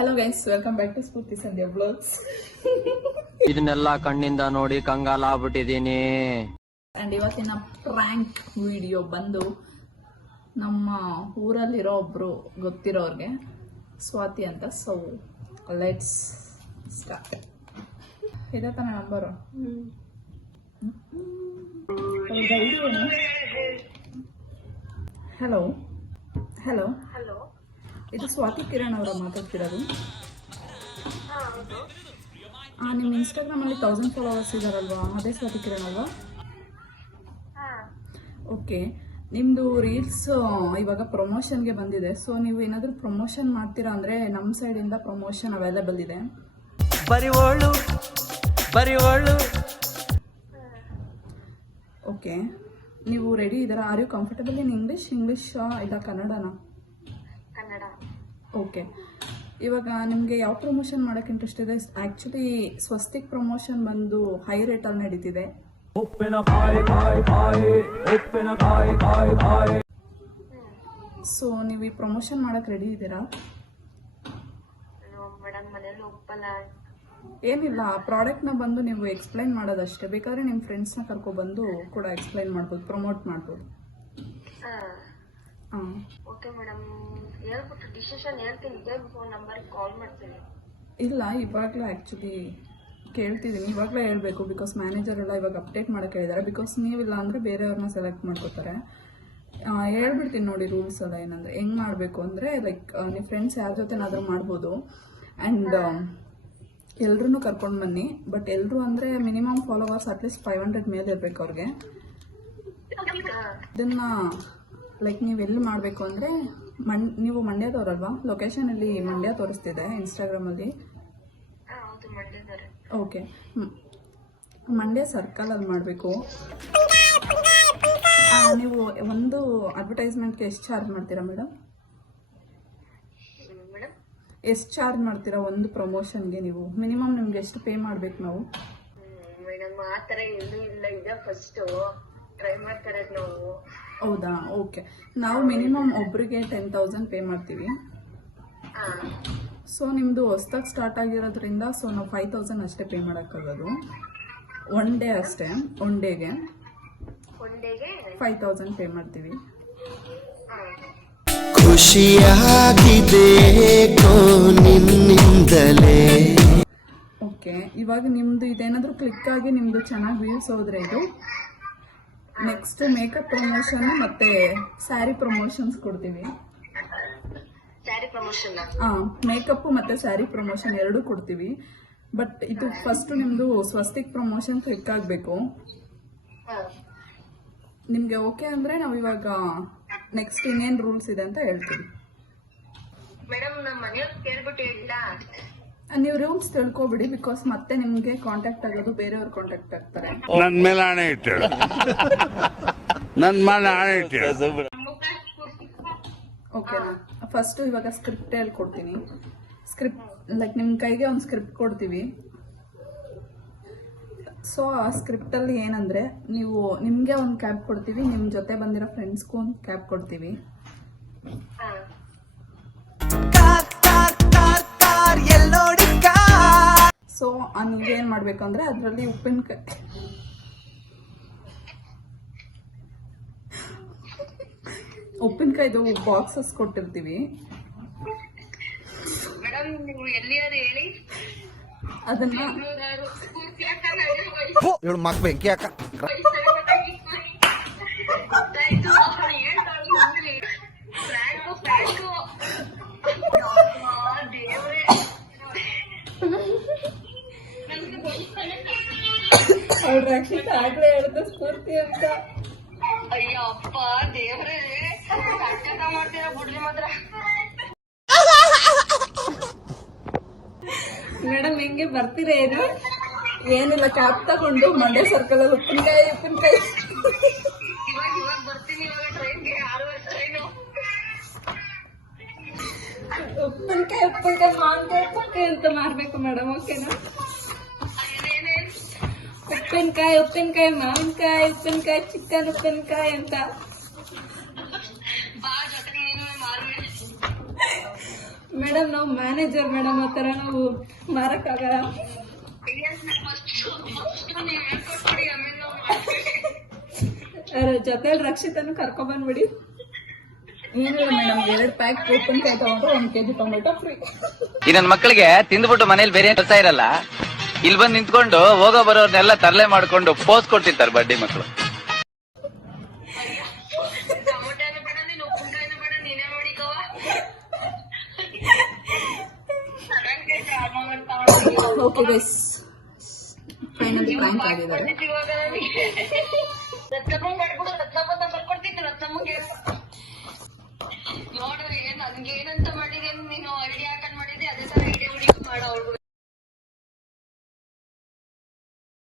Hello guys, welcome back to Spoorthi Sandhya blogs. ಇದನ್ನೆಲ್ಲ ಕಣ್ಣಿಂದ ನೋಡಿ ಕಂಗಾಲ ಆಗ್ಬಿಟ್ಟಿದೀನಿ. ಅಂಡ್ ಇವತ್ತಿನ ಪ್ರ್ಯಾಂಕ್ ವಿಡಿಯೋ ಬಂದು ನಮ್ಮ ಊರಲ್ಲಿರೋ ಒಬ್ರು ಗೊತ್ತಿರೋರ್ಗೆ, ಸ್ವಾತಿ ಅಂತ. So let's start. ಇದೆ ತಾನ ನಂಬರು? ಹಲೋ ಹಲೋ ಹಲೋ, ಇದು ಸ್ವಾತಿ ಕಿರಣ್ ಅವರ ಮಾತಾಡ್ತಿರೋದು? ನಿಮ್ಮ ಇನ್ಸ್ಟಾಗ್ರಾಮಲ್ಲಿ 1000 ಫಾಲೋವರ್ಸ್ ಇದಾರಲ್ವಾ, ಅದೇ ಸ್ವಾತಿ ಕಿರಣ್ ಅಲ್ವಾ? ಓಕೆ, ನಿಮ್ಮದು ರೀಲ್ಸ್ ಇವಾಗ ಪ್ರಮೋಷನ್ಗೆ ಬಂದಿದೆ. ಸೊ ನೀವು ಏನಾದರೂ ಪ್ರಮೋಷನ್ ಮಾಡ್ತೀರಾ ಅಂದರೆ ನಮ್ಮ ಸೈಡಿಂದ ಪ್ರಮೋಷನ್ ಅವೈಲೇಬಲ್ ಇದೆ. ಓಕೆ, ನೀವು ರೆಡಿ ಇದ್ದೀರಾ? Are you comfortable in English ಇಲ್ಲ ಕನ್ನಡನಾ? ಕನ್ನಡ. ಓಕೆ, ಇವಾಗ ನಿಮಗೆ ಯಾವ ಪ್ರಮೋಷನ್ ಮಾಡೋಕ್ಕೆ ಇಂಟ್ರೆಸ್ಟ್ ಇದೆ? ಆ್ಯಕ್ಚುಲಿ ಸ್ವಸ್ತಿಕ್ ಪ್ರಮೋಷನ್ ಬಂದು ಹೈ ರೇಟಲ್ಲಿ ನಡೀತಿದೆ. ಸೊ ನೀವು ಈ ಪ್ರಮೋಷನ್ ಮಾಡೋಕ್ಕೆ ರೆಡಿ ಇದ್ದೀರಾ? ಮೇಡಮ್ ಮನೇಲಿ ಒಪ್ಪಲ್ಲ. ಏನಿಲ್ಲ, ಆ ಪ್ರಾಡಕ್ಟ್ನ ಬಂದು ನೀವು ಎಕ್ಸ್ಪ್ಲೈನ್ ಮಾಡೋದಷ್ಟೇ. ಬೇಕಾದ್ರೆ ನಿಮ್ಮ ಫ್ರೆಂಡ್ಸ್ನ ಕರ್ಕೊಬಂದು ಕೂಡ ಎಕ್ಸ್ಪ್ಲೈನ್ ಮಾಡ್ಬೋದು, ಪ್ರಮೋಟ್ ಮಾಡ್ಬೋದು. ಹಾಂ, ಓಕೆ ಮೇಡಮ್, ಹೇಳ್ಬಿಟ್ಟು ಡಿಸಿಷನ್ ಹೇಳ್ತೀನಿ. ಇದೇ ಫೋನ್ ನಂಬರ್ಗೆ ಕಾಲ್ ಮಾಡ್ತೀನಿ. ಇಲ್ಲ, ಇವಾಗಲೇ ಆ್ಯಕ್ಚುಲಿ ಕೇಳ್ತಿದ್ದೀನಿ, ಇವಾಗಲೇ ಹೇಳಬೇಕು. ಬಿಕಾಸ್ ಮ್ಯಾನೇಜರ್ ಎಲ್ಲ ಇವಾಗ ಅಪ್ಡೇಟ್ ಮಾಡೋಕ್ಕೆ ಹೇಳಿದ್ದಾರೆ. ಬಿಕಾಸ್ ನೀವಿಲ್ಲ ಅಂದರೆ ಬೇರೆಯವ್ರನ್ನ ಸೆಲೆಕ್ಟ್ ಮಾಡ್ಕೋತಾರೆ. ಹೇಳ್ಬಿಡ್ತೀನಿ ನೋಡಿ ರೂಲ್ಸ್ ಎಲ್ಲ ಏನಂದರೆ ಹೆಂಗೆ ಮಾಡಬೇಕು ಅಂದರೆ, ಲೈಕ್ ನಿಮ್ಮ ಫ್ರೆಂಡ್ಸ್ ಯಾರ ಜೊತೆನಾದರೂ ಮಾಡ್ಬೋದು. ಆ್ಯಂಡ್ ಎಲ್ರೂ ಕರ್ಕೊಂಡು ಬನ್ನಿ. ಬಟ್ ಎಲ್ಲರೂ ಅಂದರೆ ಮಿನಿಮಮ್ ಫಾಲೋವರ್ಸ್ ಅಟ್ಲೀಸ್ಟ್ 500 ಮೇಲೆ ಇರಬೇಕು ಅವ್ರಿಗೆ. ಇದನ್ನು ಲೈಕ್ ನೀವು ಎಲ್ಲಿ ಮಾಡಬೇಕು ಅಂದರೆ ನೀವು ಮಂಡ್ಯದವ್ರಲ್ವಾ? ಲೊಕೇಶನಲ್ಲಿ ಮಂಡ್ಯ ತೋರಿಸ್ತಿದೆ ಇನ್ಸ್ಟಾಗ್ರಾಮಲ್ಲಿ. ಓಕೆ, ಮಂಡ್ಯ ಸರ್ಕಲಲ್ಲಿ ಮಾಡಬೇಕು. ನೀವು ಒಂದು ಅಡ್ವರ್ಟೈಸ್ಮೆಂಟ್ಗೆ ಎಷ್ಟು ಚಾರ್ಜ್ ಮಾಡ್ತೀರಾ ಮೇಡಮ್? ಎಷ್ಟು ಚಾರ್ಜ್ ಮಾಡ್ತೀರಾ ಒಂದು ಪ್ರಮೋಷನ್ಗೆ? ನೀವು ಮಿನಿಮಮ್ ನಿಮ್ಗೆ ಎಷ್ಟು ಪೇ ಮಾಡ್ಬೇಕು ನಾವು? ಮೇಡಮ್ ಆ ಥರ ಎಲ್ಲೂ ಇಲ್ಲ, ಇದೆ ಫಸ್ಟು ಟ್ರೈ ಮಾಡ್ತಾರೆ ನಾವು. ಹೌದಾ? ಓಕೆ, ನಾವು ಮಿನಿಮಮ್ ಒಬ್ರಿಗೆ 10,000 ಪೇ ಮಾಡ್ತೀವಿ. ಸೊ ನಿಮ್ಮದು ಹೊಸ್ದಾಗಿ ಸ್ಟಾರ್ಟ್ ಆಗಿರೋದ್ರಿಂದ ಸೊ ನಾವು 5,000 ಅಷ್ಟೇ ಪೇ ಮಾಡೋಕ್ಕಾಗೋದು. ಒನ್ ಡೇ ಅಷ್ಟೇ. ಒನ್ ಡೇಗೆ 5,000 ಪೇ ಮಾಡ್ತೀವಿ. ಓಕೆ, ಇವಾಗ ನಿಮ್ಮದು ಇದೇನಾದರೂ ಕ್ಲಿಕ್ ಆಗಿ ನಿಮ್ಮದು ಚೆನ್ನಾಗಿ ವ್ಯೂಸ್ ಹೋದ್ರೆ ಇದು ನೆಕ್ಸ್ಟ್ ಮೇಕಪ್ ಪ್ರಮೋಷನ್ ಮತ್ತೆ ಸ್ಯಾರಿ ಪ್ರಮೋಷನ್ಸ್ ಕೊಡ್ತೀವಿ. ಮೇಕಪ್ ಮತ್ತೆ ಸ್ಯಾರಿ ಪ್ರಮೋಷನ್ ಎರಡೂ ಕೊಡ್ತೀವಿ. ಬಟ್ ಇದು ಫಸ್ಟ್ ನಿಮ್ದು ಸ್ವಸ್ತಿಕ್ ಪ್ರಮೋಷನ್ ಕ್ಲಿಕ್ ಆಗಬೇಕು. ನಿಮ್ಗೆ ಓಕೆ ಅಂದ್ರೆ ನಾವು ಇವಾಗ ನೆಕ್ಸ್ಟ್ ಇನ್ನೇನು ರೂಲ್ಸ್ ಇದೆ ಅಂತ ಹೇಳ್ತೀವಿ. ನೀವು ರೂಲ್ಸ್ ತಿಳ್ಕೊಬಿಡಿ. ಬಿಕಾಸ್ ಮತ್ತೆ ನಿಮ್ಗೆ ಕಾಂಟ್ಯಾಕ್ಟ್ ಆಗೋದು ಬೇರೆಯವ್ರು ಕಾಂಟ್ಯಾಕ್ಟ್ ಆಗ್ತಾರೆ. ಓಕೆ, ಫಸ್ಟ್ ಇವಾಗ ಸ್ಕ್ರಿಪ್ಟ್ ಹೇಳ್ಕೊಡ್ತೀನಿ. ಸ್ಕ್ರಿಪ್ಟ್ ಲೈಕ್ ನಿಮ್ಮ ಕೈಗೆ ಒಂದು ಸ್ಕ್ರಿಪ್ಟ್ ಕೊಡ್ತೀವಿ. ಸೊ ಆ ಸ್ಕ್ರಿಪ್ಟಲ್ಲಿ ಏನಂದರೆ, ನೀವು ನಿಮಗೆ ಒಂದು ಕ್ಯಾಬ್ ಕೊಡ್ತೀವಿ, ನಿಮ್ಮ ಜೊತೆ ಬಂದಿರೋ ಫ್ರೆಂಡ್ಸ್ಗೂ ಒಂದು ಕ್ಯಾಬ್ ಕೊಡ್ತೀವಿ. ಸೊ ನೀವೇನು ಮಾಡಬೇಕು ಅಂದರೆ ಅದರಲ್ಲಿ ಉಪ್ಪಿನಕಾಯಿದು ಬಾಕ್ಸಸ್ ಕೊಟ್ಟಿರ್ತೀವಿ. ಅದನ್ನ ಅವ್ರು ಆಗ್ಲೇ ಹೇಳಿದ ಸ್ಫೂರ್ತಿ ಅಂತ. ಅಯ್ಯಪ್ಪ ದೇವ್ರೇ, ಮಾಡ್ತೀರಾ ಬಿಡ್ಲಿ ಮಾತ್ರ. ಮೇಡಮ್ ಹೆಂಗೆ ಬರ್ತೀರಾ? ಏನಿಲ್ಲ, ಕ್ಯಾಬ್ ತಗೊಂಡು ಮಂಡ್ಯ ಸರ್ಕಲ್ ಅಲ್ಲಿ ಉಪ್ಪಿನಕಾಯಿ ಇವಾಗ ಬರ್ತೀನಿ. ಇವಾಗ ಟ್ರೈನ್ಗೆ 6 ವರ್ಷ ಟ್ರೈನು. ಉಪ್ಪಿನಕಾಯಿ ಮಾವಿನಕಾಯಿ ಅಂತ ಮಾರ್ಬೇಕು ಮೇಡಮ್. ಓಕೆನಾ? ಉಪ್ಪಿನಕಾಯಿ ಮಾವಿನಕಾಯಿ, ಉಪ್ಪಿನಕಾಯಿ ಚಿಕನ್, ಉಪ್ಪಿನಕಾಯಿ ಅಂತ. ಮೇಡಮ್ ನಾವು ಮ್ಯಾನೇಜರ್ ಮೇಡಮ್, ಆ ಥರ ನಾವು ಮಾರಕ್ಕಾಗಲ್ಲ. ಜೊತೆ ರಕ್ಷಿತನು ಕರ್ಕೊಂಡ್ಬಂದ್ಬಿಡಿ. ಏನಿಲ್ಲ ಮೇಡಮ್, 2 ಪ್ಯಾಕ್ ಉಪ್ಪಿನಕಾಯಿ ತಗೊಂಡ್ರೆ 1 kg ಟೊಮೆಟೊ ಫ್ರೀ. ಈ ನನ್ನ ಮಕ್ಕಳಿಗೆ ತಿಂದ್ಬಿಟ್ಟು ಮನೇಲಿ ಬೇರೆ ಕೆಲಸ ಇರಲ್ಲ, ಇಲ್ಲಿ ಬಂದು ನಿಂತ್ಕೊಂಡು ಹೋಗೋ ಬರೋರ್ನೆಲ್ಲ ತರಲೆ ಮಾಡ್ಕೊಂಡು ಪೋಸ್ ಕೊಡ್ತಿರ್ತಾರೆ ಬಡ್ಡಿ ಮಕ್ಕಳು. ಟೊಮೊಟೊನು ಬೇಡ, ನೀನು ಉಪ್ಪಿನಕಾಯಿನೂ ಬೇಡ, ನೀನೇ ಮಾಡಿಕವ. ಓಕೆ ಗೈಸ್, ಫೈನಲಿ ಪ್ರ್ಯಾಂಕ್ ಆಗಿದ್ದಾರೆ. ರತ್ನಮ್ಮ ಮಾಡ್ಬಿಡು, ರತ್ನಮ್ಮ ಬರ್ಕೊಡ್ತಿತ್ತು, ರತ್ನಮ್ಮಗೆ